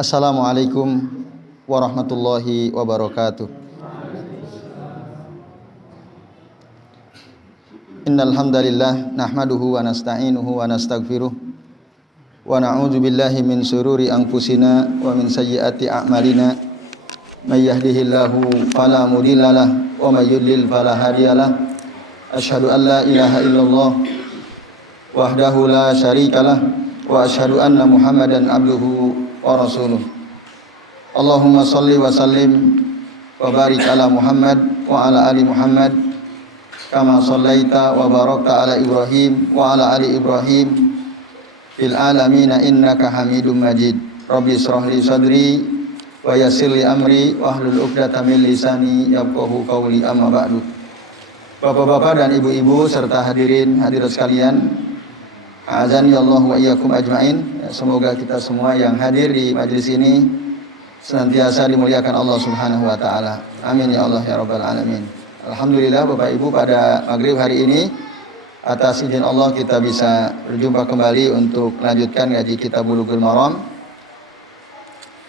Assalamualaikum warahmatullahi wabarakatuh. Innal hamdalillah nahmaduhu wa nasta'inuhu wa nastaghfiruh wa na'udzu billahi min shururi anfusina wa min sayyiati a'malina. May yahdihillahu fala mudhillalah wa may yudlil fala hadiyalah. Asyhadu an la ilaha illallah wahdahu la syarikalah wa asyhadu anna Muhammadan abduhu wa rasuluh. Allahumma salli wa sallim wa barik ala Muhammad wa ala ali Muhammad kama sallaita wa barakta ala Ibrahim wa ala ali Ibrahim fil alamin innaka Hamidum Majid. Rabbi shrah li sadri wa yassir li amri wahlul 'uqdatam min lisani yafqahu qawli. Amma ba'du. Bapak-bapak dan ibu-ibu serta hadirin hadirat sekalian, azani Allah wa iyyakum ajmain. Semoga kita semua yang hadir di majelis ini senantiasa dimuliakan Allah Subhanahu wa taala. Amin ya Allah ya rabbal alamin. Alhamdulillah Bapak Ibu, pada maghrib hari ini atas izin Allah kita bisa berjumpa kembali untuk melanjutkan ngaji kitab Bulughul Maram.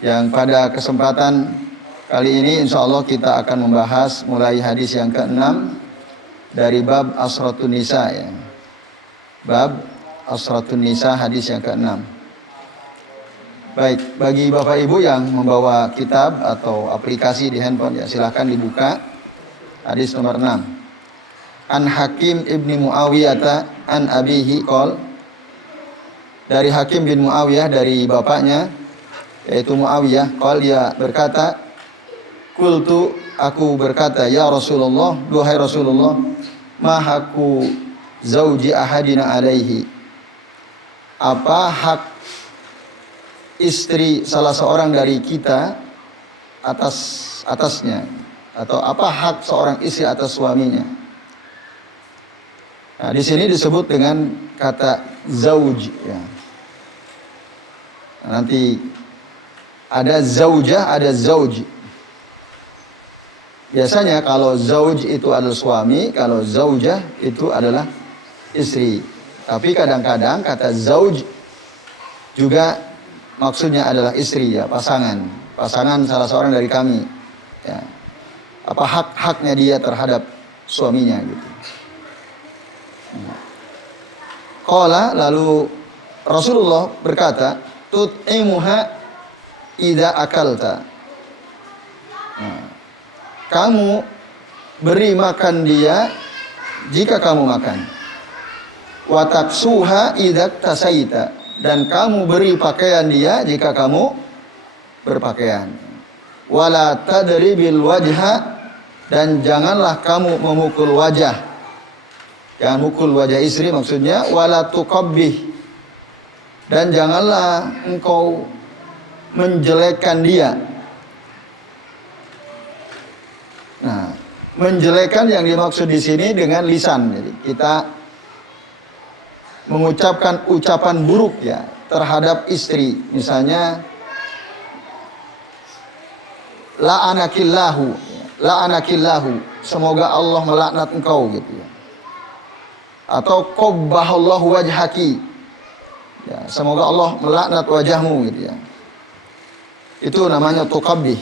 Yang pada kesempatan kali ini insyaallah kita akan membahas mulai hadis yang ke-6 dari bab Asratun Nisa ya. Bab Asratun Nisa hadis yang ke-6. Baik, bagi Bapak Ibu yang membawa kitab atau aplikasi di handphone ya, silahkan dibuka hadis nomor 6. An Hakim ibni Muawiyah an abihi qol, dari Hakim bin Muawiyah dari bapaknya yaitu Muawiyah, qol dia berkata, qultu aku berkata, ya Rasulullah, duhai Rasulullah, ma haqqu zauji ahadina alaihi, apa hak istri salah seorang dari kita atasnya, atau apa hak seorang istri atas suaminya. Nah, di sini disebut dengan kata zauj ya. Nah, nanti ada zaujah, ada zauj. Biasanya kalau zauj itu adalah suami, kalau zaujah itu adalah istri. Tapi kadang-kadang kata zauj juga maksudnya adalah istri ya, pasangan salah seorang dari kami ya. Apa hak-haknya dia terhadap suaminya gitu. Qala, lalu Rasulullah berkata, tut'imuha idza akalta. Nah, kamu beri makan dia jika kamu makan. Wa taksuha idza tasaita, dan kamu beri pakaian dia jika kamu berpakaian. Wala tadribil wajha, dan janganlah kamu memukul wajah. Jangan mukul wajah istri maksudnya. Wala tuqabbih, dan janganlah engkau menjelekkan dia. Nah, menjelekkan yang dimaksud di sini dengan lisan. Jadi kita mengucapkan ucapan buruk ya terhadap istri. Misalnya la'anakillahu, semoga Allah melaknat engkau gitu ya. Atau qabbahallahu wajhaki, ya, semoga Allah melaknat wajahmu gitu ya. Itu namanya tuqabbih.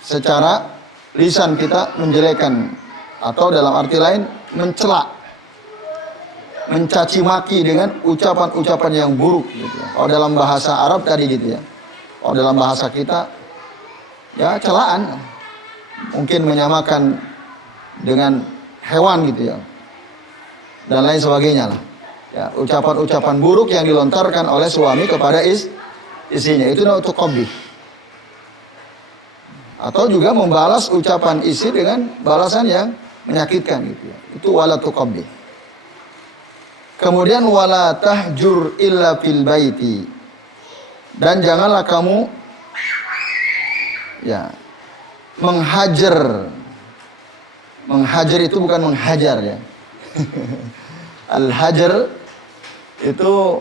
Secara lisan kita menjelekan, atau dalam arti lain mencela, mencaci maki dengan ucapan-ucapan yang buruk gitu ya. Kalau dalam bahasa Arab tadi gitu ya. Kalau dalam bahasa kita ya celaan. Mungkin menyamakan dengan hewan gitu ya. Dan lain sebagainya lah. Ya, ucapan-ucapan buruk yang dilontarkan oleh suami kepada istrinya itu namanya tuqabbih. Atau juga membalas ucapan istri dengan balasan yang menyakitkan gitu ya. Itu wala tuqabbih. Kemudian wala tahjur illa fil baiti, dan janganlah kamu ya menghajar. Menghajar itu bukan menghajar ya. Al-hajar itu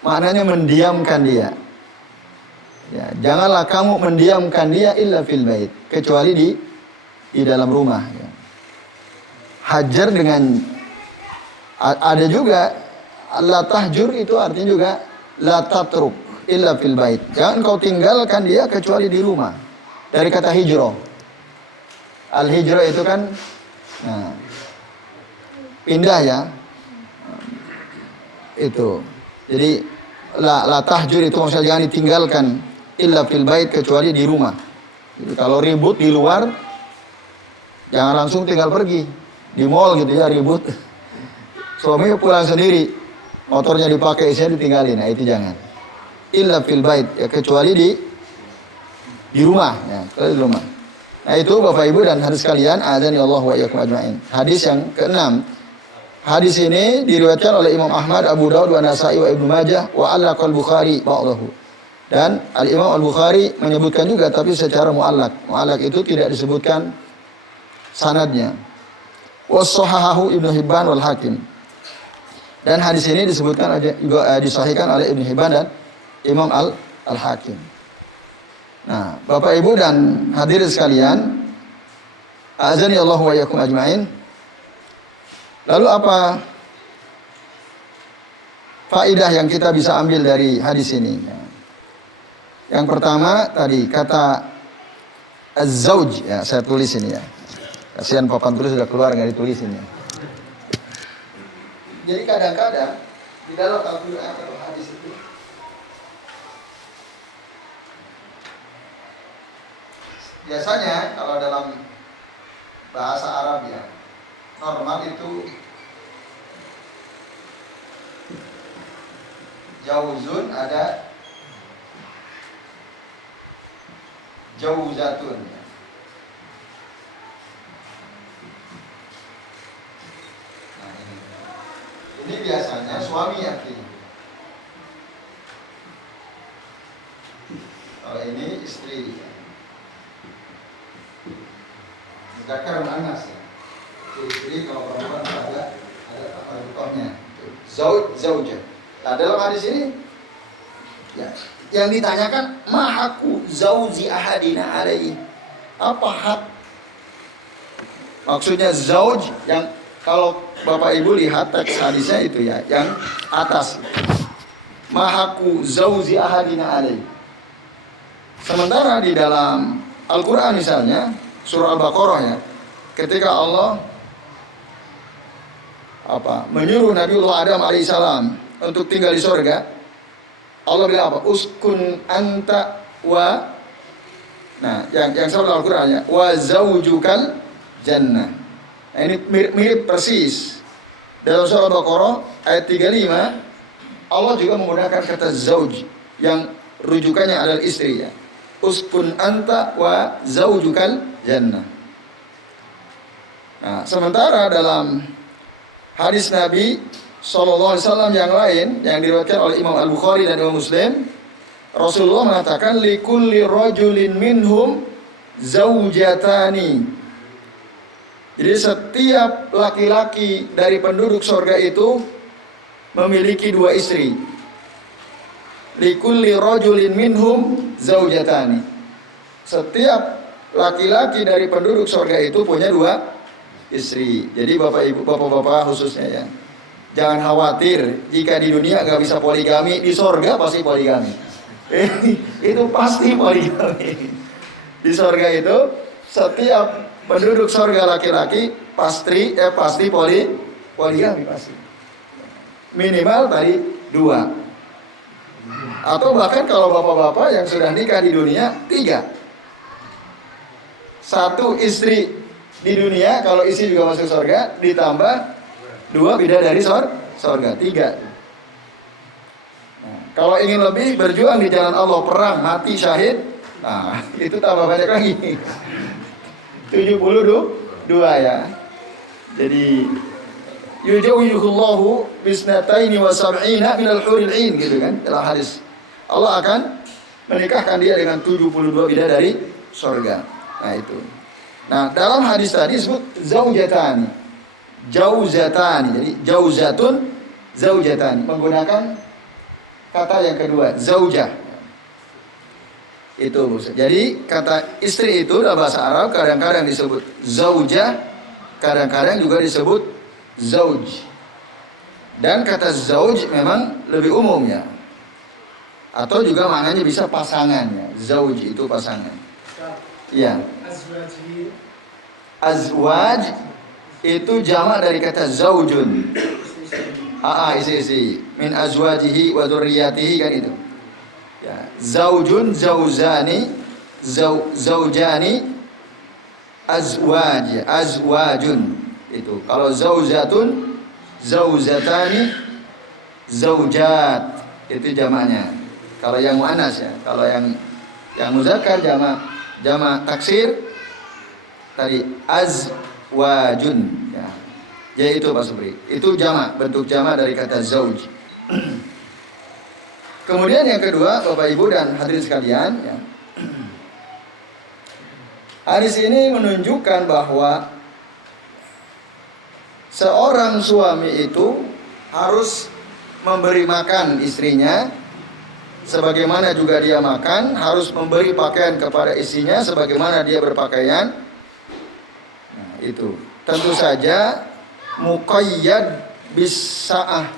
maknanya mendiamkan dia. Ya, janganlah kamu mendiamkan dia illa fil bait, kecuali di dalam rumah ya. Hajar dengan ada juga la tahjur, itu artinya juga la tatruk. illa fil bait. Jangan kau tinggalkan dia kecuali di rumah. Dari kata hijrah. Al-hijrah itu kan pindah ya. Itu. Jadi la tahjur itu maksudnya jangan ditinggalkan illa fil bait kecuali di rumah. Jadi, kalau ribut di luar jangan langsung tinggal pergi. Di mall gitu ya ribut. Suami pulang sendiri. Motornya dipakai, isinya ditinggalin. Nah, itu jangan. Illa fil bait ya, kecuali di rumah ya, di rumah. Nah, itu Bapak Ibu dan hadis sekalian, azani Allah wa iyyakum ajmain. Hadis yang ke-6. Hadis ini diriwayatkan oleh Imam Ahmad, Abu Daud, wa Nasa'i wa Ibnu Majah wa allaqal Bukhari ba'dahu. Dan Al-Imam Al-Bukhari menyebutkan juga tapi secara mu'allaq. Mu'allaq itu tidak disebutkan sanadnya. Was-sahahahu Ibnu Hibban wal Hakim. Dan hadis ini disebutkan juga disahihkan oleh Ibnu Hibban dan Imam Al-Hakim. Nah, Bapak Ibu dan hadirin sekalian, azani Allah wa iyyakum ajmain. Lalu apa faedah yang kita bisa ambil dari hadis ini? Yang pertama tadi kata az-zauj ya, saya tulis ini ya. Kasihan papan tulis sudah keluar nggak ditulisin ya. Jadi kadang-kadang di dalam Al-Qur'an atau hadis itu biasanya kalau dalam bahasa Arab ya normal itu jauzun ada jauzatun. Nah, ini biasanya suami yang pilih. Kalau ini istri. Zakar anas ya. Istri kalau perempuan ada contohnya. Zaujah. Nah, dalam hadis ini ya, yang ditanyakan mahaku zauji ahadina alaihi. Apa hak? Maksudnya zauj yang kalau Bapak Ibu lihat teks hadisnya itu ya, yang atas. Mahaku zauji ahadina alaihi. Sementara di dalam Al-Qur'an misalnya surah Al-Baqarah ya, ketika Allah menyuruh Nabiullah Adam alaihissalam untuk tinggal di surga, Allah bilang apa? Uskun anta wa, nah yang surah Al-Quran ya, wa zaujukal jannah. Nah, ini mirip persis dalam surah Al-Baqarah ayat 35 Allah juga menggunakan kata zauj yang rujukannya adalah istri ya. Uskun anta wa zaujukal jannah. Nah, sementara dalam hadis Nabi SAW yang lain yang diriwayatkan oleh Imam Al-Bukhari dan Imam Muslim, Rasulullah mengatakan likulli rajulin minhum zaujatani. Jadi setiap laki-laki dari penduduk surga itu memiliki dua istri. Likulli rajulin minhum zaujatani. Setiap laki-laki dari penduduk surga itu punya dua istri. Jadi Bapak Ibu, Bapak-bapak khususnya ya, jangan khawatir jika di dunia nggak bisa poligami, di surga pasti poligami. Itu pasti poligami. Di surga itu setiap penduduk surga laki-laki pasti poligami pasti. Minimal tadi dua. Atau bahkan kalau bapak-bapak yang sudah nikah di dunia 3. 1 istri di dunia, kalau istri juga masuk surga, ditambah 2 bidadari surga, 3. Nah, kalau ingin lebih, berjuang di jalan Allah, perang, mati, syahid, nah itu tambah banyak lagi. 72 ya. Jadi yujawwijuhullahu bisnataini wa sab'ina minal huril 'ain gitu kan dalam hadis. Allah akan menikahkan dia dengan 72 bidadari surga. Nah itu. Nah, dalam hadis tadi disebut zaujatani. Jauzatani. Jadi jauzatun zaujatani menggunakan kata yang kedua, zaujah. Itu maksud. Jadi kata istri itu dalam bahasa Arab kadang-kadang disebut zaujah, kadang-kadang juga disebut zauj. Dan kata zauj memang lebih umum ya. Atau juga maknanya bisa pasangan ya. Zauj itu pasangan. Iya. Azwaj itu jamak dari kata zaujun. Isi. Min azwajihi wa dzurriyyatihi kan itu. Ya, zaujun, zaujani, zaujani, azwajun itu. Kalau zaujatun, zaujatani, zaujat itu jamaknya. Kalau yang muannas ya. Kalau yang muzakkar jamak taksir tadi azwajun ya. Jadi itu Pak Supri. Itu jamak, bentuk jamak dari kata zauj. Kemudian yang kedua, Bapak Ibu dan hadirin sekalian ya. Hadis ini menunjukkan bahwa seorang suami itu harus memberi makan istrinya sebagaimana juga dia makan, harus memberi pakaian kepada istrinya sebagaimana dia berpakaian. Nah, itu. Tentu saja muqayyad bis-sa'ah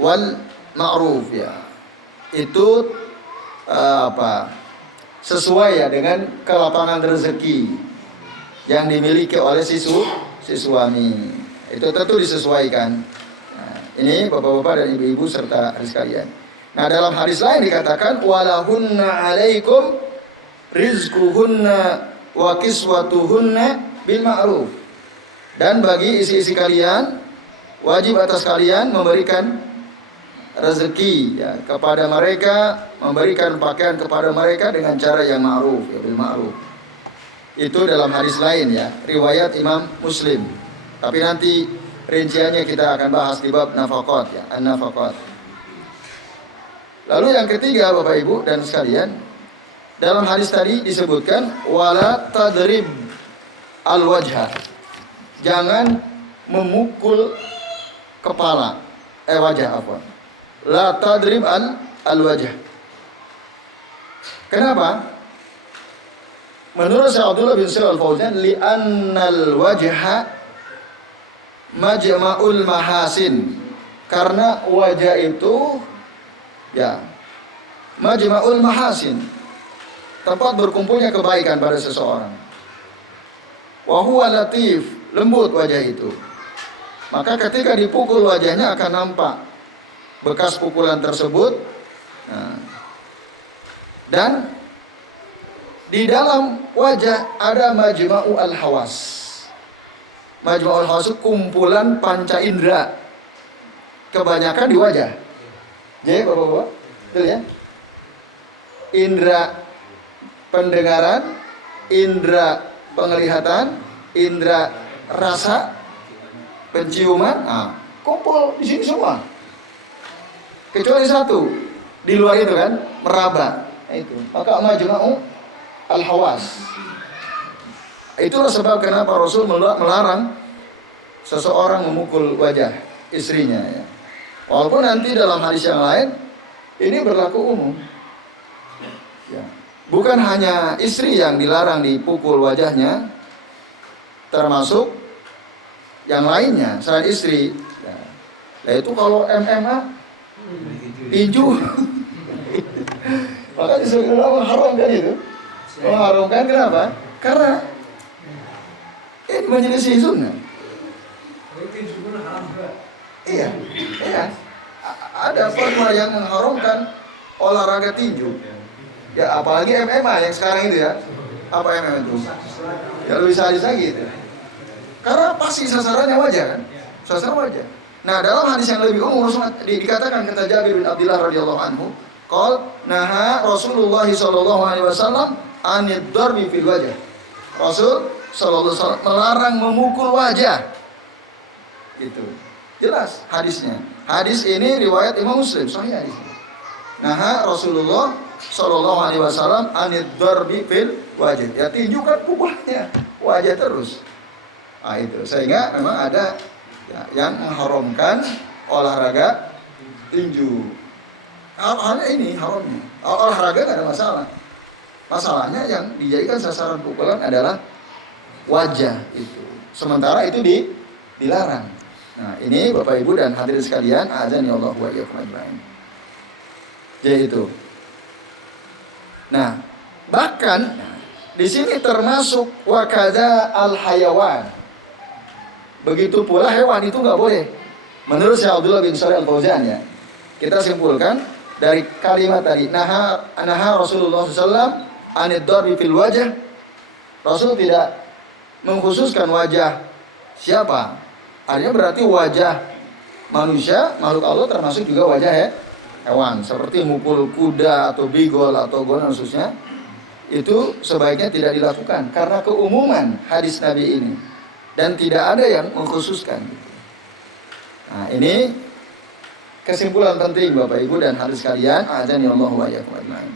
wal ma'ruf ya. Itu sesuai ya dengan kelapangan rezeki yang dimiliki oleh si suami. Itu tentu disesuaikan. Nah, ini Bapak-bapak dan Ibu-ibu serta hadis sekalian. Nah, dalam hadis lain dikatakan walahunna 'alaikum rizquhunna wa kiswatuhunna bil ma'ruf. Dan bagi isi-isi kalian wajib atas kalian memberikan rezeki ya, kepada mereka, memberikan pakaian kepada mereka dengan cara yang ma'ruf ya, bil ma'ruf. Itu dalam hadis lain ya, riwayat Imam Muslim. Tapi nanti rinciannya kita akan bahas di bab nafaqat ya, an-nafaqat. Lalu yang ketiga Bapak Ibu dan sekalian, dalam hadis tadi disebutkan wala tadrib al-wajha. Jangan memukul kepala, wajah apa? La tadrib al-wajh. Kenapa? Menurut Syekh Abdullah bin Shalih Al-Fauzan, li'annal wajha majma'ul mahasin. Karena wajah itu ya majma'ul mahasin, tempat berkumpulnya kebaikan pada seseorang. Wa huwa latif, lembut wajah itu. Maka ketika dipukul wajahnya akan nampak bekas pukulan tersebut. Nah, dan di dalam wajah ada majma'u al-hawas. Majma'u al-hawas itu kumpulan panca indera. Kebanyakan di wajah. Jadi Bapak-bapak, betul ya? Indera pendengaran, indera penglihatan, indera rasa, penciuman, kumpul di sini semua. Kecuali satu, di luar itu kan, meraba. Itu. Maka majma'u al-hawas. Itulah sebab kenapa Rasul melarang seseorang memukul wajah istrinya ya. Walaupun nanti dalam hadis yang lain ini berlaku umum. Ya. Bukan hanya istri yang dilarang dipukul wajahnya, termasuk yang lainnya selain istri. Ya. Nah, itu kalau MMA tinju. Maka disuruh mengharamkan itu. Mengharamkan kenapa? Karena ini menjadi sunnah. Iya. Ada fatwa yang mengharamkan olahraga tinju. Ya apalagi MMA yang sekarang itu ya. Apa MMA itu? Ya lebih sadis lagi itu. Karena pasti sasarannya wajah kan? Sasaran wajah. Nah dalam hadis yang lebih umum dikatakan kata Jabir bin Abdullah radhiyallahu anhu, qol naha Rasulullah sallallahu alaihi wasallam anid darbi fil wajah. Rasul sallallahu alaihi wasallam melarang memukul wajah. Gitu. Jelas hadisnya. Hadis ini riwayat Imam Muslim, sahih hadisnya. Naha Rasulullah sallallahu alaihi wasallam anid darbi fil wajah. Ya tinju kan pukulnya wajah terus. Nah itu. Sehingga memang ada ya, yang mengharamkan olahraga tinju. Halnya ini haramnya. Olahraga nggak ada masalah. Masalahnya yang dijadikan sasaran pukulan adalah wajah itu. Sementara itu dilarang. Nah, ini Bapak Ibu dan hadirin sekalian, azan ya Allah wa iyyakum ajmain. J itu. Nah, bahkan di sini termasuk wakada al hayawan. Begitu pula hewan itu nggak boleh. Menurut Syekh Abdullah bin Shalih Al Fauzan ya. Kita simpulkan dari kalimat tadi, naha Rasulullah SAW anid darbi fil wajah. Rasul tidak mengkhususkan wajah siapa. Artinya berarti wajah manusia, makhluk Allah termasuk juga wajah hewan. Seperti mukul kuda atau bigol atau gon khususnya. Itu sebaiknya tidak dilakukan karena keumuman hadis Nabi ini. Dan tidak ada yang mengkhususkan. Nah ini kesimpulan penting Bapak Ibu dan hadirin sekalian, azani Allah wa iyyakum ajmain.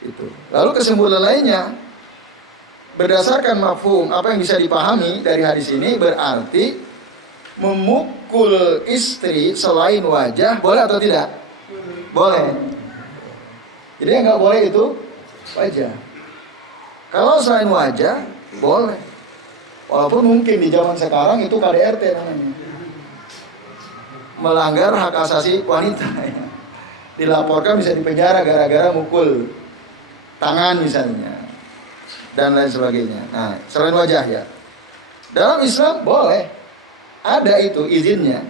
Itu. Lalu kesimpulan lainnya, berdasarkan mafhum apa yang bisa dipahami dari hadis ini, berarti memukul istri selain wajah boleh atau tidak? Boleh. Jadi yang nggak boleh itu wajah. Kalau selain wajah boleh. Walaupun mungkin di zaman sekarang itu KDRT namanya, melanggar hak asasi wanita ya. Dilaporkan bisa dipenjara gara-gara mukul tangan misalnya dan lain sebagainya. Nah, selain wajah ya. Dalam Islam boleh, ada itu izinnya.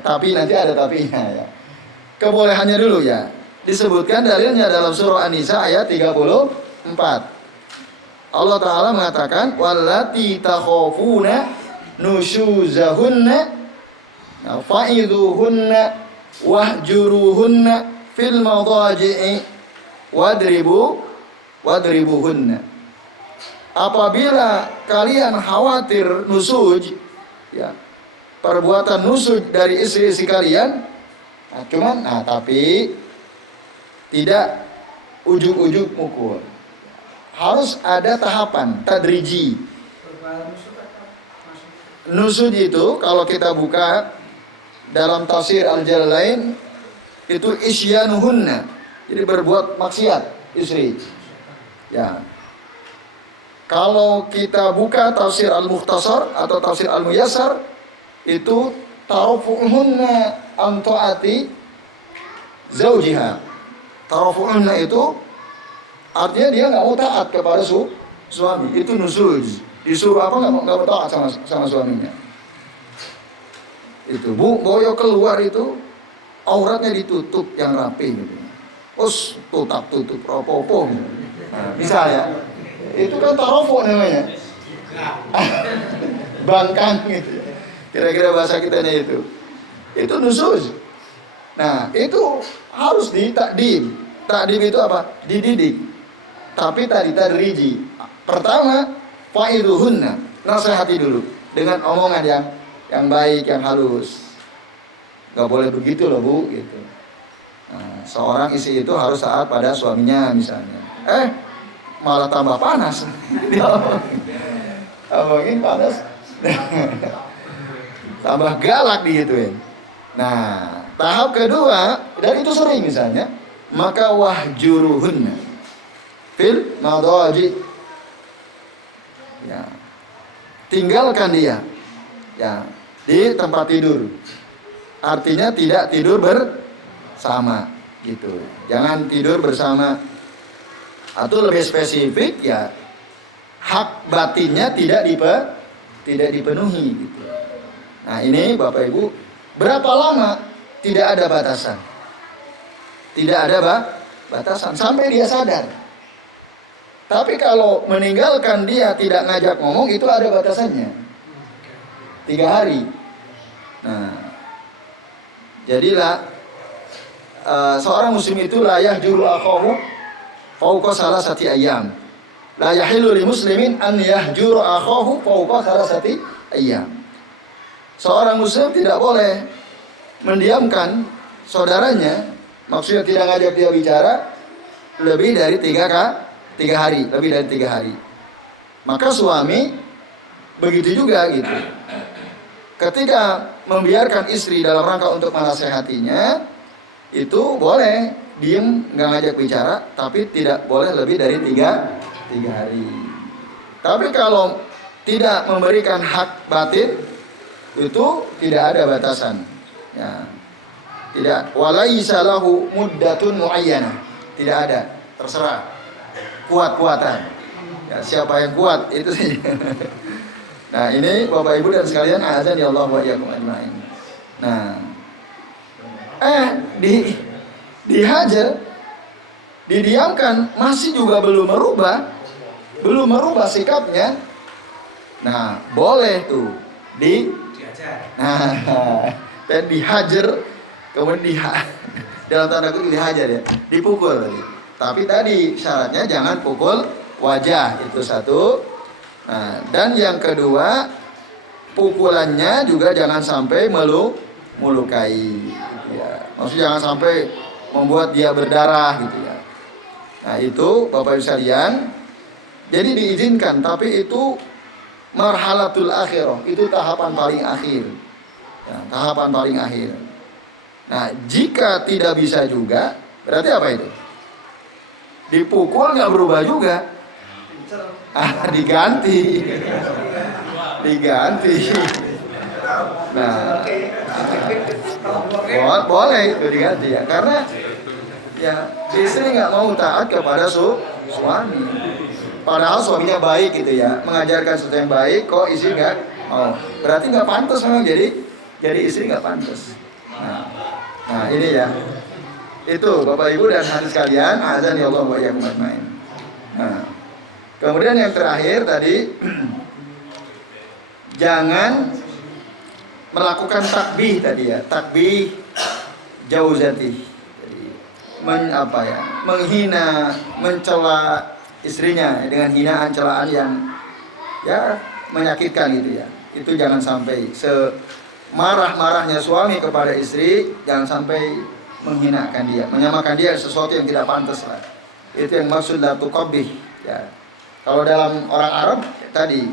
Tapi nanti ada tapinya ya. Kebolehannya dulu ya. Disebutkan dalilnya dalam surah An-Nisa ayat 34. Allah Ta'ala mengatakan wallati takhafuna nusyuzahunna fa'idhuhunna wahjuruhunna fil madaji'i wadribuhunna. Apabila kalian khawatir nusuj ya, perbuatan nusuj dari istri-istri kalian, tapi tidak ujug-ujug mukul. Harus ada tahapan tadriji. Nusud itu kalau kita buka dalam tafsir Al-Jalalain itu isyanuhunna. Jadi berbuat maksiat istri. Ya. Kalau kita buka tafsir Al-Mukhtasar atau tafsir Al-Muyassar itu tarufuhunna an taati zaujiha. Tarufuhunna itu artinya dia nggak mau taat kepada suami, itu nusuz. Disuruh apa nggak mau taat sama suaminya. Itu boyo keluar itu auratnya ditutup yang rapi gitu. Terus tutup ropopo. Nah, misalnya itu kan tarofu namanya. Bangkang gitu. Kira-kira bahasa kitanya itu. Itu nusuz. Nah itu harus ditakdim. Takdim itu apa? Dididik. Tapi tadi tadriji. Pertama, fa'iduhunna, nasihati dulu dengan omongan yang baik, yang halus. Gak boleh begitu loh Bu, gitu. Nah, seorang istri itu harus taat pada suaminya misalnya. Malah tambah panas. Ngomongin panas. Tambah galak digituin. Nah, tahap kedua, dan itu sering misalnya, maka wahjuruhunna fil madaji. Ya. Tinggalkan dia. Ya, di tempat tidur. Artinya tidak tidur bersama gitu. Jangan tidur bersama. Atau lebih spesifik ya, hak batinnya tidak dipenuhi gitu. Nah, ini Bapak Ibu, berapa lama? Tidak ada batasan. Tidak ada batasan sampai dia sadar. Tapi kalau meninggalkan dia tidak ngajak ngomong itu ada batasannya. 3 hari. Nah, jadilah seorang muslim itu la yahjuru akhahu fauqa salasati ayyam. La yahillu li muslimin an yahjuru akhahu fauqa salasati ayyam. Seorang muslim tidak boleh mendiamkan saudaranya, maksudnya tidak ngajak dia bicara lebih dari 3 hari, lebih dari 3 hari. Maka suami begitu juga gitu. Ketika membiarkan istri dalam rangka untuk menasehatinya, itu boleh diem, nggak ngajak bicara, tapi tidak boleh lebih dari 3 hari. Tapi kalau tidak memberikan hak batin, itu tidak ada batasan. Ya. Tidak, walaisa lahu muddatun muayyanah. Tidak ada, terserah. Kuat-kuatan. Ya, siapa yang kuat itu saja. Nah, ini Bapak Ibu dan sekalian, azan ya Allah wa iyyakum ajmain. Nah, di Hajar didiamkan, masih juga belum merubah sikapnya. Nah, boleh tuh dan dihajar, kemudian dalam tanda kutip dihajar ya, dipukul tadi. Tapi tadi syaratnya jangan pukul wajah, itu satu. Nah, dan yang kedua, pukulannya juga jangan sampai melukai gitu ya. Maksudnya jangan sampai membuat dia berdarah gitu ya. Nah, itu Bapak Ibu sekalian, jadi diizinkan, tapi itu marhalatul akhirah, itu tahapan paling akhir ya, tahapan paling akhir. Nah, jika tidak bisa juga, berarti apa itu? Dipukul nggak berubah juga, diganti. Nah, boleh itu diganti ya, karena ya istri nggak mau taat kepada suami, padahal suaminya baik gitu ya, mengajarkan sesuatu yang baik, kok istri nggak mau, berarti nggak pantas memang jadi istri nggak pantas. Nah ini ya, itu Bapak Ibu dan hadirin sekalian, azan ya Allah wa iyyakum ajmain. Nah, kemudian yang terakhir tadi, jangan melakukan takbih tadi ya, takbih jauzati, menghina, mencela istrinya dengan hinaan celaan yang ya menyakitkan gitu ya. Itu jangan sampai. Semarah-marahnya suami kepada istri, jangan sampai menghinakan dia, menyamakan dia sesuatu yang tidak pantas lah. Itu yang maksud la tuqabbih ya. Kalau dalam orang Arab tadi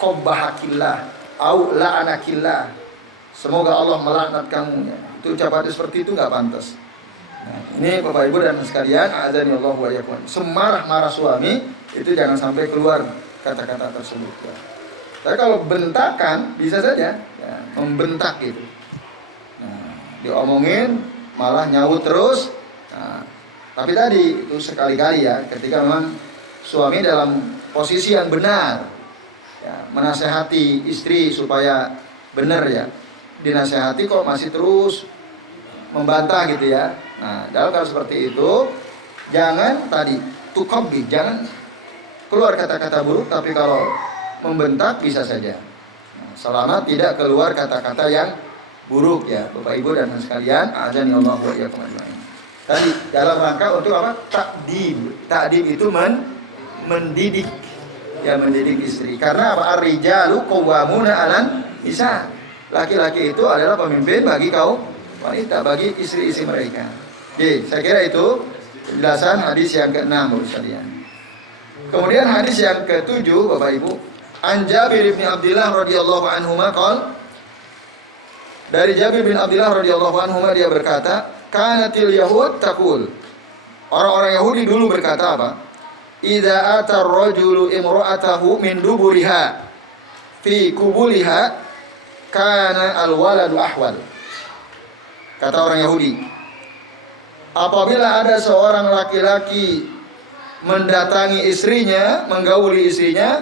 qabbahakillah au la'anakillah, semoga Allah melaknat kamu ya. Itu ucapan seperti itu nggak pantas. Nah, ini Bapak Ibu dan sekalian, azan Allah wa iyyakum. Semarah-marah suami itu jangan sampai keluar kata-kata tersebut ya. Tapi kalau bentakan bisa saja ya, membentak gitu. Nah, diomongin malah nyaut terus. Nah, tapi tadi itu sekali-kali ya, ketika memang suami dalam posisi yang benar ya, menasehati istri supaya benar ya, dinasehati kok masih terus membantah gitu ya. Nah, dalam hal seperti itu jangan tadi tuqabbi, jangan keluar kata-kata buruk, tapi kalau membentak bisa saja. Nah, selama tidak keluar kata-kata yang buruk ya, Bapak Ibu dan sekalian, azan ya Allah wa iyyakum ajmain. Tadi dalam rangka untuk apa? Takdim. Takdim itu mendidik ya, mendidik istri. Karena apa? Ar-rijalu qawwamuna 'alan nisa. Laki-laki itu adalah pemimpin bagi kaum wanita, bagi istri-istri mereka. Oke, saya kira itu penjelasan hadis yang ke-6 Bapak sekalian. Kemudian hadis yang ke-7 Bapak Ibu, An Jabir bin Abdullah radhiyallahu anhuma qol, dari Jabir bin Abdullah radhiyallahu anhuma dia berkata, kanatil yahud taqul, orang-orang Yahudi dulu berkata apa? Idza atar rajulu imra'atahu min duburiha fi kubuliha kana al-waladu ahwal. Kata orang Yahudi, apabila ada seorang laki-laki mendatangi istrinya, menggauli istrinya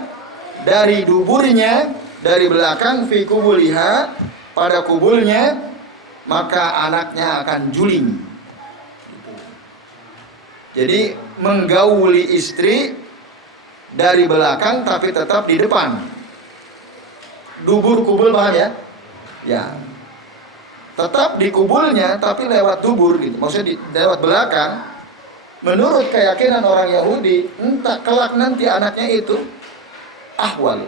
dari duburnya, dari belakang, fi kubuliha, pada kubulnya, maka anaknya akan juling. Jadi menggauli istri dari belakang tapi tetap di depan. Dubur kubul, paham ya? Ya. Tetap di kubulnya tapi lewat dubur gitu. Maksudnya lewat belakang. Menurut keyakinan orang Yahudi, entah kelak nanti anaknya itu ahwal.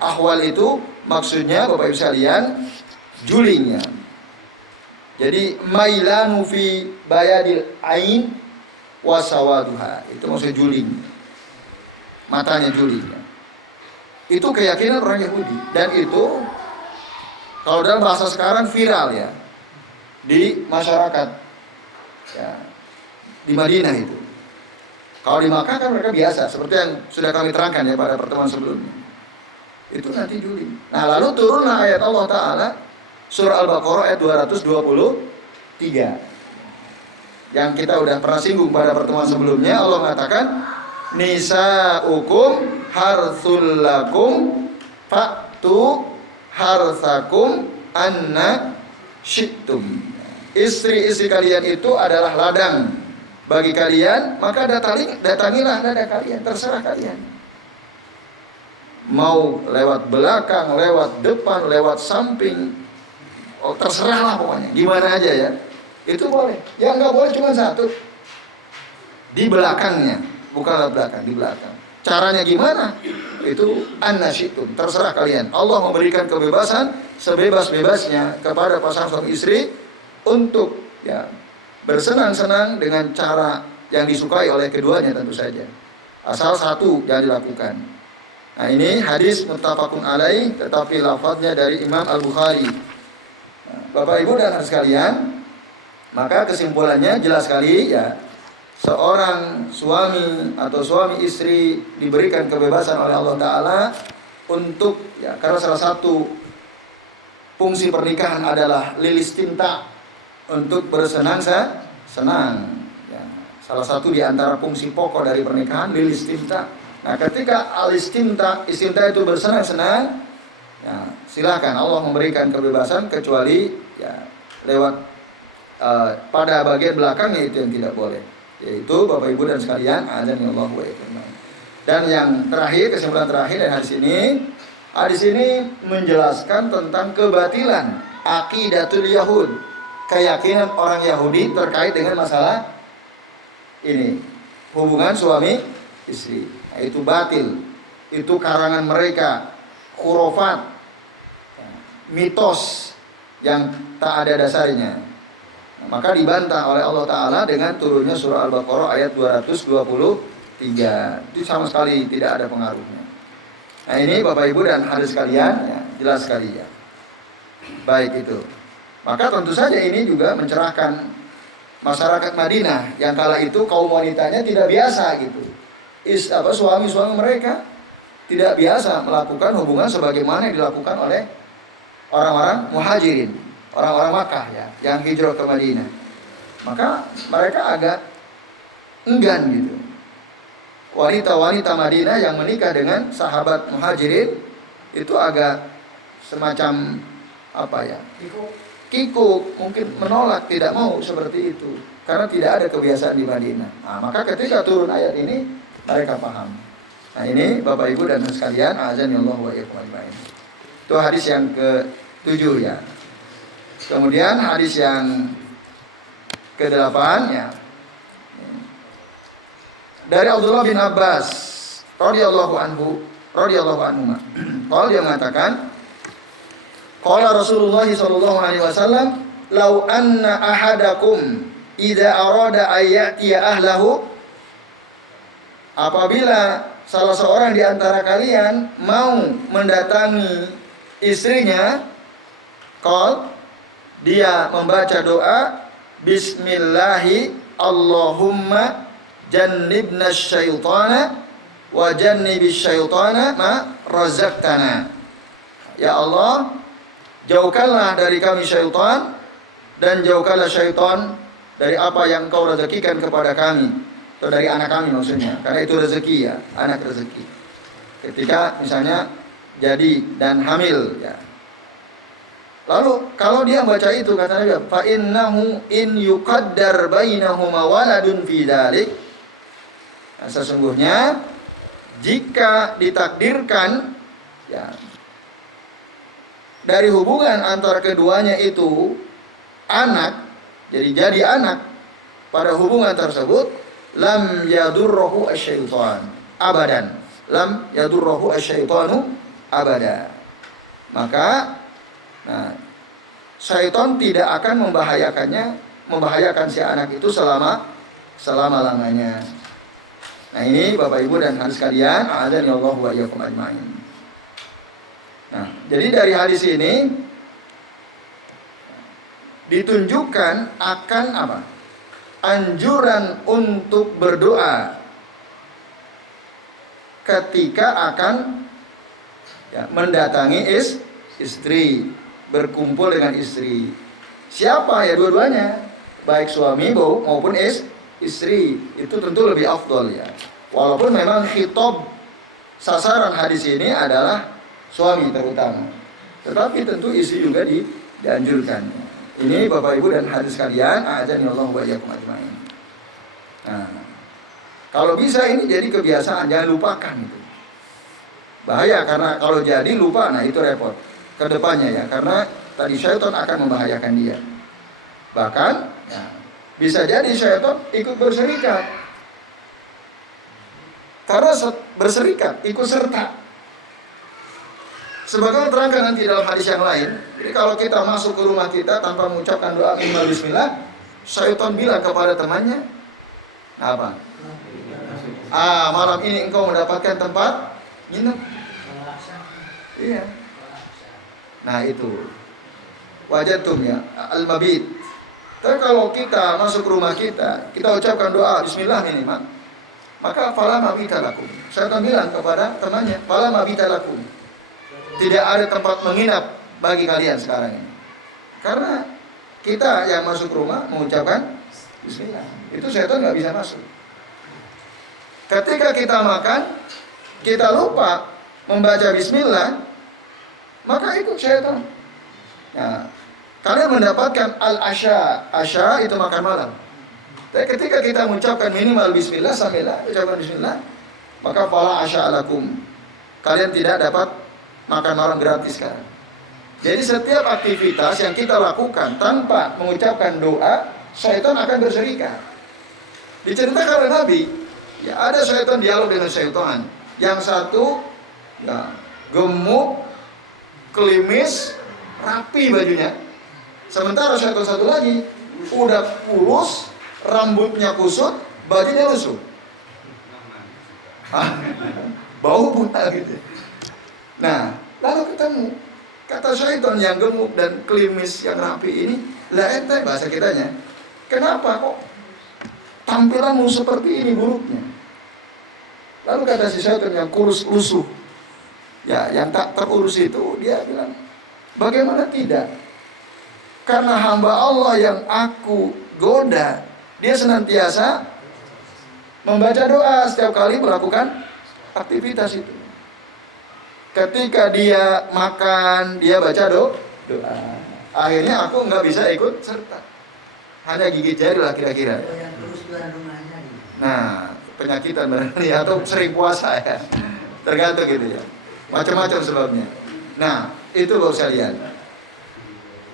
Ahwal itu maksudnya Bapak Ibu sekalian julingnya. Jadi mailanu fi bayadil ain wasawaduha. Itu maksudnya juling. Matanya julingnya. Itu keyakinan orang Yahudi, dan itu kalau dalam bahasa sekarang viral ya di masyarakat ya, di Madinah itu. Kalau di Makkah kan mereka biasa, seperti yang sudah kami terangkan ya pada pertemuan sebelumnya. Itu nanti juling. Nah, lalu turunlah ayat Allah Ta'ala, Surah Al-Baqarah ayat 223. Yang kita udah pernah singgung pada pertemuan sebelumnya, Allah mengatakan nisa'ukum harthul lakum fa'tu harthakum anna syi'tum. Istri-istri kalian itu adalah ladang bagi kalian, maka datangilah ladang kalian, terserah kalian. Mau lewat belakang, lewat depan, lewat samping, terserahlah pokoknya, gimana aja ya. Itu boleh. Yang nggak boleh cuma satu, di belakangnya, bukan lewat belakang, di belakang. Caranya gimana? Itu annasyitum, terserah kalian. Allah memberikan kebebasan sebebas-bebasnya kepada pasangan suami istri untuk ya bersenang-senang dengan cara yang disukai oleh keduanya tentu saja. Asal satu yang dilakukan. Nah ini hadis muttafaqun alaih, tetapi lafadznya dari Imam Al-Bukhari. Nah, Bapak Ibu dan anak sekalian, maka kesimpulannya jelas sekali ya, seorang suami atau suami istri diberikan kebebasan oleh Allah Ta'ala untuk ya, karena salah satu fungsi pernikahan adalah lilis cinta, untuk bersenang-senang ya. Salah satu di antara fungsi pokok dari pernikahan lilis cinta. Nah ketika alis cinta, istinta itu bersenang-senang ya, silakan, Allah memberikan kebebasan, kecuali ya lewat pada bagian belakangnya itu yang tidak boleh, yaitu Bapak Ibu dan sekalian, azanillahu wa iyyakum. Dan yang terakhir, kesimpulan terakhir dari hadis ini menjelaskan tentang kebatilan aqidatul Yahud, keyakinan orang Yahudi terkait dengan masalah ini, hubungan suami istri. Nah, itu batil, itu karangan mereka, khurafat, mitos yang tak ada dasarnya. Maka dibantah oleh Allah Ta'ala dengan turunnya surah Al-Baqarah ayat 223. Itu sama sekali tidak ada pengaruhnya. Nah ini Bapak Ibu dan hadirin sekalian ya, jelas sekali ya. Baik itu. Maka tentu saja ini juga mencerahkan masyarakat Madinah yang kala itu kaum wanitanya tidak biasa gitu. Suami-suami mereka tidak biasa melakukan hubungan sebagaimana yang dilakukan oleh orang-orang muhajirin, orang-orang Makkah ya, yang hijrah ke Madinah. Maka mereka agak enggan gitu. Wanita-wanita Madinah yang menikah dengan sahabat muhajirin itu agak semacam apa ya, kikuk, mungkin menolak, tidak mau seperti itu, karena tidak ada kebiasaan di Madinah. Nah, maka ketika turun ayat ini mereka paham. Nah ini Bapak Ibu dan sekalian, azanillahu wa iyyakum ajmain. Itu hadis yang ke-7 ya. Kemudian hadis yang ke-8 ya, dari Abdullah bin Abbas radhiyallahu anhu. Kalau dia mengatakan, qala Rasulullah sallallahu alaihi wasallam, "Lau anna ahadakum idza arada ayyatiya ahlahu," apabila salah seorang di antara kalian mau mendatangi istrinya, dia membaca doa, bismillahi Allahumma jannibna syaitana wa jannibis syaitana ma razaqtana. Ya Allah, jauhkanlah dari kami syaitan, dan jauhkanlah syaitan dari apa yang Kau rezekikan kepada kami, atau dari anak kami maksudnya, karena itu rezeki ya, anak rezeki. Ketika misalnya jadi dan hamil ya. Lalu kalau dia baca itu, kata Nabi, fa innahu in yuqaddar bainahuma waladun fi dzalik, nah, sesungguhnya jika ditakdirkan ya dari hubungan antara keduanya itu anak, jadi anak pada hubungan tersebut, lam yadurruhu asy-syaitan abadan, lam yadurruhu asy-syaitanu abada. Maka nah, syaitan tidak akan membahayakan si anak itu selama-lamanya. Nah ini Bapak Ibu dan hadirin sekalian, a'adzanillahu wa iyyakum ajmain. Nah, jadi dari hadis ini ditunjukkan akan apa? Anjuran untuk berdoa ketika akan ya, mendatangi istri. berkumpul dengan istri. Siapa? Ya dua-duanya, baik suami maupun istri. Itu tentu lebih afdol ya. Walaupun memang khitab sasaran hadis ini adalah suami terutama, tetapi tentu istri juga dianjurkan. Ini Bapak Ibu dan hadis kalian, a'adzani Allah wa iyyakum ajmain. Nah, kalau bisa ini jadi kebiasaan, jangan lupakan itu. Bahaya karena kalau jadi lupa, nah itu repot ke depannya ya, karena tadi syaitan akan membahayakan dia. Bahkan ya, bisa jadi syaitan ikut berserikat. Karena berserikat, ikut serta. Sebagaimana terangkan nanti dalam hadis yang lain, jadi kalau kita masuk ke rumah kita tanpa mengucapkan doa minimal bismillah, syaitan bilang kepada temannya, apa? Malam ini engkau mendapatkan tempat nginep. Iya. Nah itu wajatum ya, al-mabit. Tapi kalau kita masuk ke rumah kita ucapkan doa bismillah minimal, maka fala mabita lakum. Syaitan bilang kepada temannya, fala mabita lakum. Tidak ada tempat menginap bagi kalian sekarang ini. Karena kita yang masuk rumah mengucapkan bismillah, itu syaitan nggak bisa masuk. Ketika kita makan, kita lupa membaca bismillah, maka ikut syaitan. Nah, kalian mendapatkan al-asya. Asya itu makan malam. Tapi ketika kita mengucapkan minimal bismillah, sambillah ucapkan bismillah, maka fala asya alakum. Kalian tidak dapat makan malam gratis sekarang. Jadi setiap aktivitas yang kita lakukan tanpa mengucapkan doa, syaitan akan berserikat. Diceritakan oleh Nabi, ya ada syaitan dialog dengan syaitan. Yang satu ya, gemuk, klimis, rapi bajunya. Sementara syaitan satu lagi udah kurus, rambutnya kusut, bajunya lusuh. Bau bunga gitu. Nah, lalu ketemu kata syaitan yang gemuk dan klimis yang rapi ini, lah ente bahasa kitanya, kenapa kok tampilanmu seperti ini buruknya? Lalu kata si syaitan yang kurus lusuh, ya yang tak terurus itu, dia bilang, bagaimana tidak? Karena hamba Allah yang aku goda, dia senantiasa membaca doa setiap kali melakukan aktivitas itu. Ketika dia makan, dia baca doa. Akhirnya aku nggak bisa ikut serta. Hanya gigit jari lah kira-kira. Nah, penyakitan barangkali atau sering puasa ya. Tergantung gitu ya. Macam-macam sebabnya. Nah, itu loh saya lihat.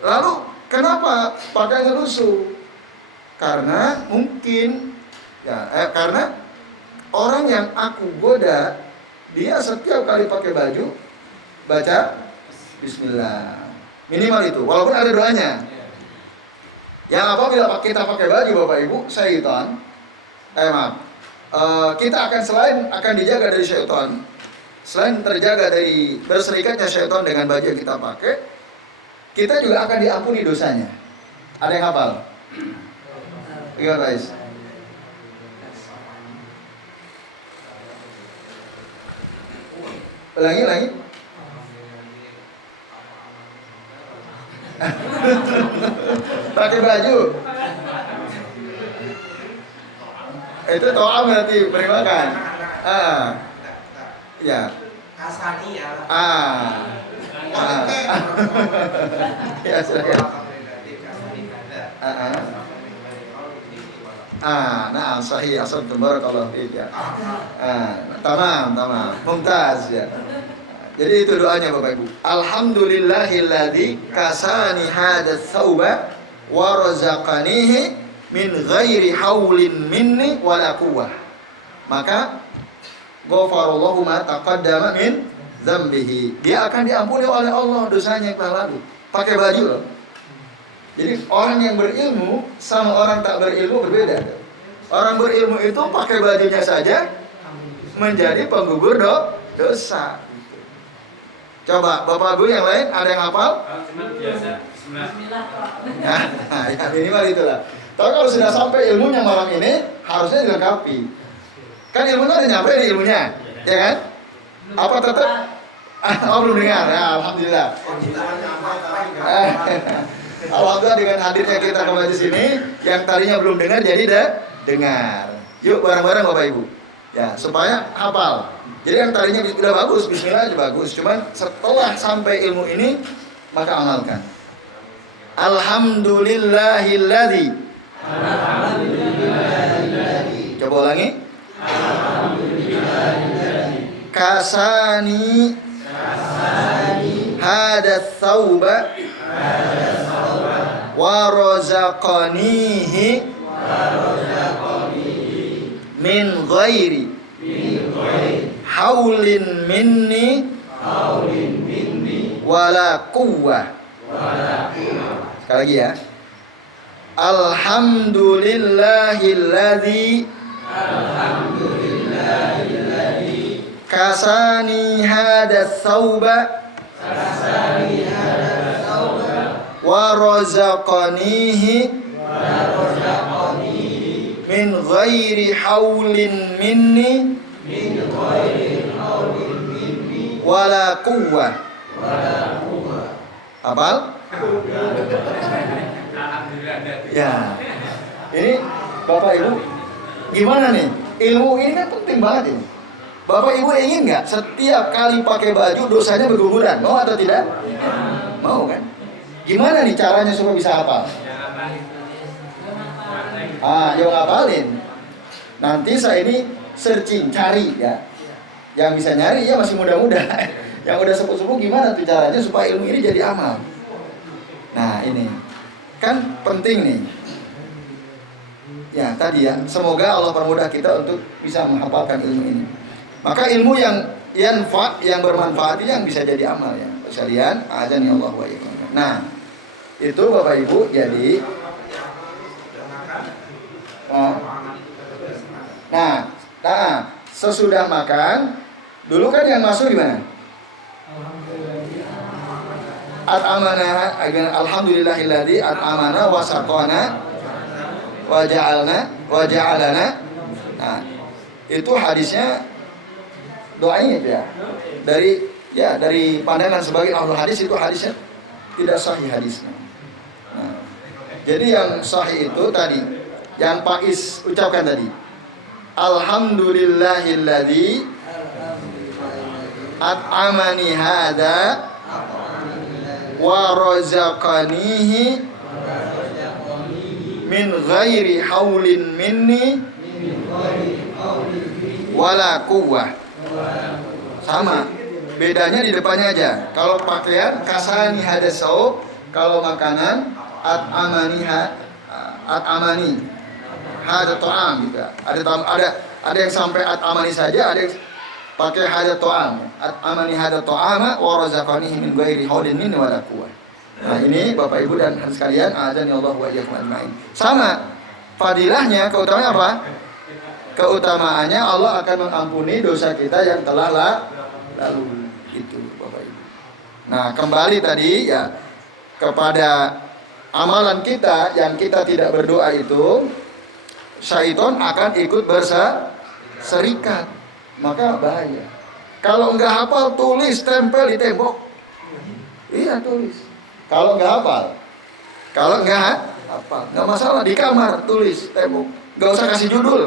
Lalu kenapa pakainya lusuh? Karena mungkin ya, karena orang yang aku goda, dia setiap kali pakai baju baca bismillah. Minimal itu, walaupun ada doanya. Yang apabila kita pakai baju Bapak Ibu, syaitan kita akan dijaga dari syaitan. Selain terjaga dari berserikatnya syaitan dengan baju yang kita pakai, kita juga akan diampuni dosanya. Ada yang hafal? Iya guys. Ulangi. Pakai baju. Itu to'am berarti beri makan. Ya. Kasani ya. Ya silakan. Nah, sahih asal barakallahu fiik ya. Tamam. Mumtaz ya. Jadi itu doanya Bapak Ibu. Alhamdulillahilladzi kasani hadzal thawba wa razaqanihi min ghairi haulin minni wala quwwah. Maka ghafarallahu ma taqaddama min dzambihi. Dia akan diampuni oleh Allah dosanya yang telah lalu. Pakai baju loh. Jadi orang yang berilmu sama orang tak berilmu berbeda. Orang berilmu itu pakai bajunya saja menjadi penggugur dosa. Coba Bapak Ibu yang lain ada yang hafal? Biasa. Ya minimal itulah. Tapi kalau sudah sampai ilmunya malam ini harusnya dilengkapi. Kan ilmunya udah nyampe nih ilmunya, ya kan? Apa tetap Oh belum dengar, ya, alhamdulillah. Alhamdulillah dengan hadirnya kita ke majelis ini, yang tadinya belum dengar jadi dengar. Yuk bareng-bareng Bapak Ibu. Ya, supaya hafal. Jadi yang tadinya udah bagus, bismillah aja bagus. Cuman setelah sampai ilmu ini, maka amalkan. Alhamdulillahilladzi. Coba ulangi. Kasani hadat thawba wa razaqanihi min ghairi haulin minni wala quwwah. Sekali lagi ya. Alhamdulillahilladzi kasani hadat thawba wa razaqanihi min ghairi haulin minni wala quwwah. Hafal? Ya. Ini Bapak Ibu gimana nih? Ilmu ini kan penting banget ini. Bapak Ibu ingin nggak setiap kali pakai baju dosanya berguguran? Mau atau tidak? Mau kan? Gimana nih caranya supaya bisa hafal? Yang ngapalin. Nanti saya ini searching, cari ya. Yang bisa nyari ya masih muda-muda. Yang udah sepuh-sepuh gimana tuh caranya supaya ilmu ini jadi amal? Nah ini kan penting nih. Ya tadi ya, semoga Allah permudah kita untuk bisa menghafalkan ilmu ini. Maka ilmu yang bermanfaat ini yang bisa jadi amal ya. Sekalian, azan ya Allah wa iyyakum. Nah, itu Bapak Ibu jadi sesudah makan dulu kan yang masuk gimana? At'amana, alhamdulillahilladzi at'amana wa saqana wa ja'alana. Nah, itu hadisnya doanya itu ya. Dari pandangan sebagai ahli hadis itu hadisnya tidak sahih hadisnya. Nah, jadi yang sahih itu tadi yang Faiz ucapkan tadi. Alhamdulillahilladzi at'amani hadza wa razaqanihi min ghairi haulin minni wala quwwah. Sama, bedanya di depannya aja. Kalau pakaian kasani hadasau, kalau makanan at'amani hada ta'am gitu. Ada yang sampai at'amani saja, ada yang pakai hada ta'am. At'amani hada ta'ama wa razaqanihi min ghairi haulin minni wala quwwah. Nah, ini Bapak Ibu dan sekalian, azan ya Allah wa iyyakum ajmain. Sama fadilahnya, keutamaannya apa? Keutamaannya Allah akan mengampuni dosa kita yang telah lalu. Itu Bapak Ibu. Nah, kembali tadi ya kepada amalan kita yang kita tidak berdoa itu, syaitan akan ikut berserikat. Maka bahaya. Kalau enggak hafal, tulis, tempel di tembok. Iya, tulis. Kalau enggak hafal. Kalau enggak hafal, enggak masalah, di kamar tulis, tembok. Enggak usah kasih judul.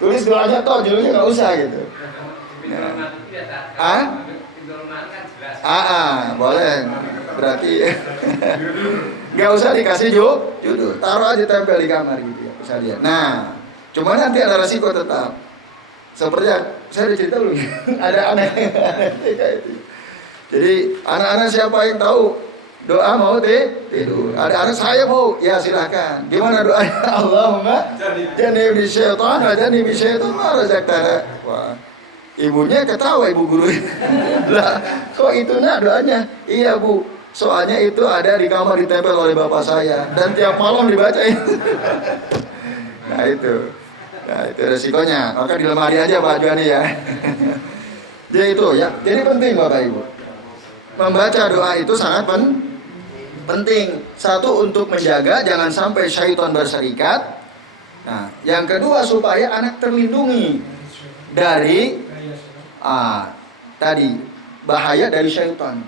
Tulis doanya toh, judulnya enggak usah gitu. Boleh. Berarti enggak usah dikasih judul. Taruh aja tempel di kamar gitu ya, bisa lihat. Nah, cuma nanti ada resiko tetap. Seperti saya udah cerita belum? Ada anak kayak itu. Jadi anak-anak siapa yang tahu doa mau tidur? Ada anak saya mau, ya silakan. Gimana doanya? Allahumma jannibni syaitan wa jannibni syaitan ma razaqtana. Wah, ibunya ketawa, ibu guru. Lah, kok itu nak doanya? Iya Bu, soalnya itu ada di kamar ditempel oleh bapak saya dan tiap malam dibacain. Nah itu resikonya. Maka di lemari aja Pak Juani ya. Jadi itu ya. Jadi penting Bapak Ibu. Membaca doa itu sangat penting. Satu, untuk menjaga jangan sampai syaitan berserikat. Nah, yang kedua supaya anak terlindungi dari tadi bahaya dari syaitan.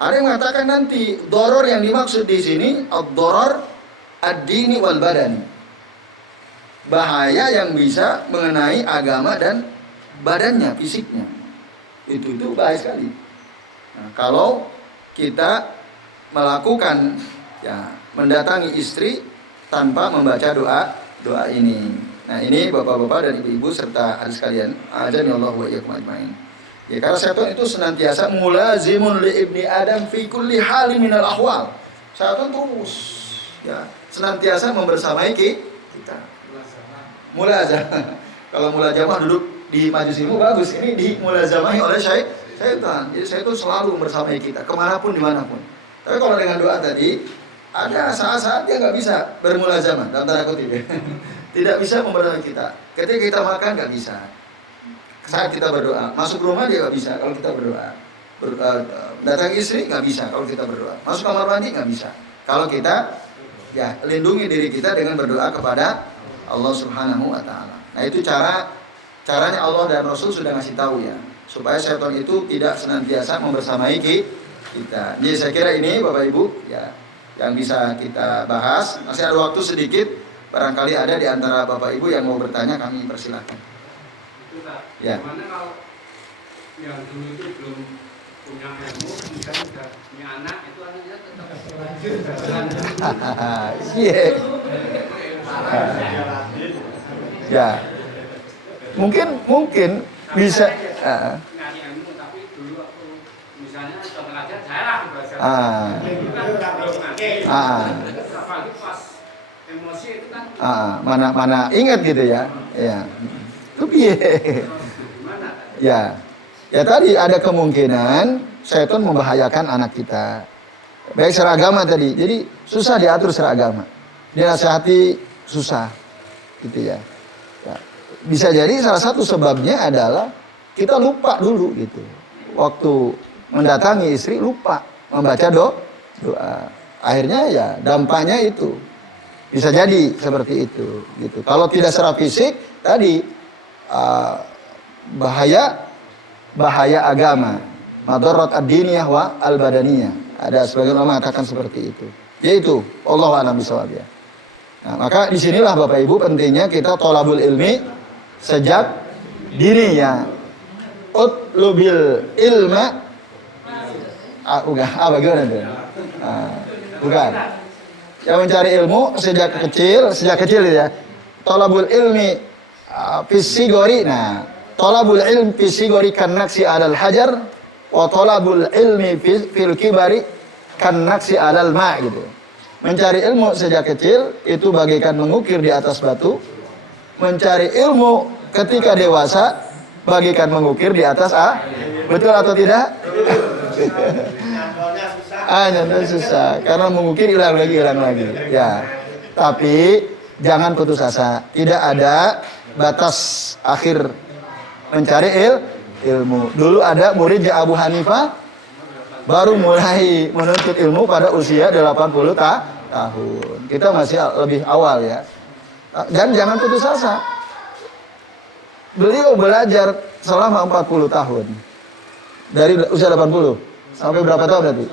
Ada yang mengatakan nanti doror yang dimaksud di sini ad-doror ad-dini wal badani. Bahaya yang bisa mengenai agama dan badannya, fisiknya. Itu bahaya sekali. Nah, kalau kita melakukan ya mendatangi istri tanpa membaca doa ini. Nah, ini bapak-bapak dan ibu-ibu serta adik sekalian, azani Allah wa iyyakum ajmain. Ya, karena setan itu senantiasa mulazimun li ibni Adam fi kulli halin minal ahwal. Setan terus ya senantiasa membersamai kita. Mulazamah. Kalau mulazamah duduk di majelis ilmu bagus, ini di mulazamahi oleh syaitan. Jadi syaitan selalu bersamai kita kemanapun dimanapun. Tapi kalau dengan doa tadi ada saat-saat dia nggak bisa bermulazamah dalam tanda kutip ya. Tidak bisa membersamai kita. Ketika kita makan nggak bisa. Saat kita berdoa, masuk rumah dia nggak bisa kalau kita berdoa. Datang istri nggak bisa kalau kita berdoa. Masuk kamar mandi nggak bisa. Kalau kita ya lindungi diri kita dengan berdoa kepada Allah Subhanahu wa taala. Nah, itu caranya Allah dan Rasul sudah ngasih tahu ya, supaya setan itu tidak senantiasa membersamai kita. Jadi saya kira ini Bapak Ibu ya yang bisa kita bahas. Masih ada waktu sedikit, barangkali ada di antara Bapak Ibu yang mau bertanya, kami persilakan. Itu Pak, Ya. gimana kalau yang dulu itu belum punya ilmu, misalnya sudah punya anak, itu anaknya tetap berlanjut. Iya. Ya, mungkin bisa. Ngasih ilmu, tapi dulu waktu misalnya contoh aja saya lah bahasa. Itu kan belum ngerti. Apalagi pas emosi itu kan. Mana ingat gitu ya. Ya. Itu piye? Gimana? Ya. Ya tadi ada kemungkinan setan membahayakan anak kita. Baik seragama tadi. Jadi susah diatur seragama. Dinasihati susah. Gitu ya. Ya. Bisa jadi salah satu sebabnya adalah kita lupa dulu gitu. Waktu mendatangi istri lupa membaca doa. Akhirnya ya dampaknya itu. Bisa jadi seperti itu gitu. Kalau tidak secara fisik tadi bahaya agama, madarat ad-diniyah wa al-badaniyah. Ada sebagian ulama mengatakan seperti itu. Yaitu Allahu a'lam bishawab ya. Nah, maka disinilah Bapak Ibu pentingnya kita thalabul ilmi sejak dini ya. Utlubil ilma bagaimana itu? Bukan. Yang mencari ilmu sejak kecil ya. Thalabul ilmi fisigori. Nah, thalabul ilmi fisigori kan naksi alal hajar wa thalabul ilmi fil kibari kan naksi alal ma gitu. Mencari ilmu sejak kecil itu bagaikan mengukir di atas batu. Mencari ilmu ketika dewasa bagaikan mengukir di atas betul atau tidak? Nyantolnya susah. Karena mengukir hilang lagi. Ya. Tapi jangan putus asa. Tidak ada batas akhir mencari ilmu. Dulu ada muridnya Abu Hanifah baru mulai menuntut ilmu pada usia 80 tahun. Kita masih lebih awal ya. Dan jangan putus asa. Beliau belajar selama 40 tahun. Dari usia 80 sampai berapa tahun berarti?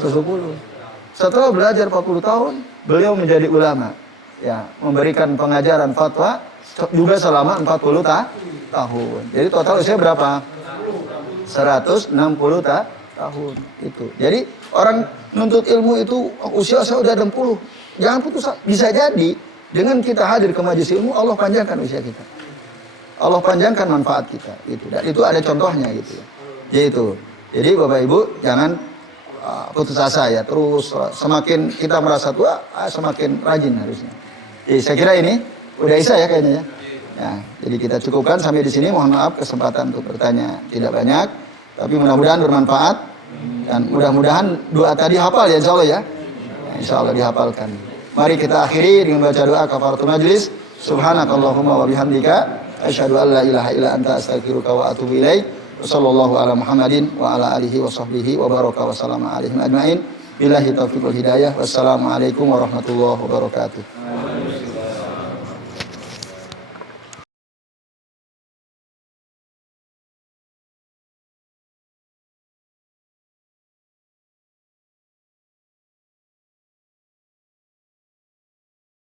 10. Setelah belajar 40 tahun, beliau menjadi ulama. Ya, memberikan pengajaran fatwa juga selama 40 tahun. Jadi total usia berapa? 160 tahun itu. Jadi orang nuntut ilmu itu usia saya udah 60. Jangan putus asa. Bisa jadi dengan kita hadir ke majelis ilmu Allah panjangkan usia kita. Allah panjangkan manfaat kita gitu. Dan itu ada contohnya gitu ya. Yaitu. Jadi Bapak Ibu jangan putus asa ya. Terus semakin kita merasa tua, semakin rajin harusnya. Jadi saya kira ini udah isa ya kayaknya ya. Ya, jadi kita cukupkan sampai di sini. Mohon maaf kesempatan untuk bertanya tidak banyak. Tapi mudah-mudahan bermanfaat dan mudah-mudahan doa tadi hafal ya insyaallah ya. Insyaallah dihafalkan. Mari kita akhiri dengan baca doa kafaratul majlis. Subhanakallahumma wa bihamdika asyhadu an la ilaha illa anta astaghfiruka wa atubu ilaik. Wassallallahu ala Muhammadin wa ala alihi wa sahbihi wa baraka wa sallama alaihim ajmain. Billahi taufiq wal hidayah. Wassalamualaikum warahmatullahi wabarakatuh.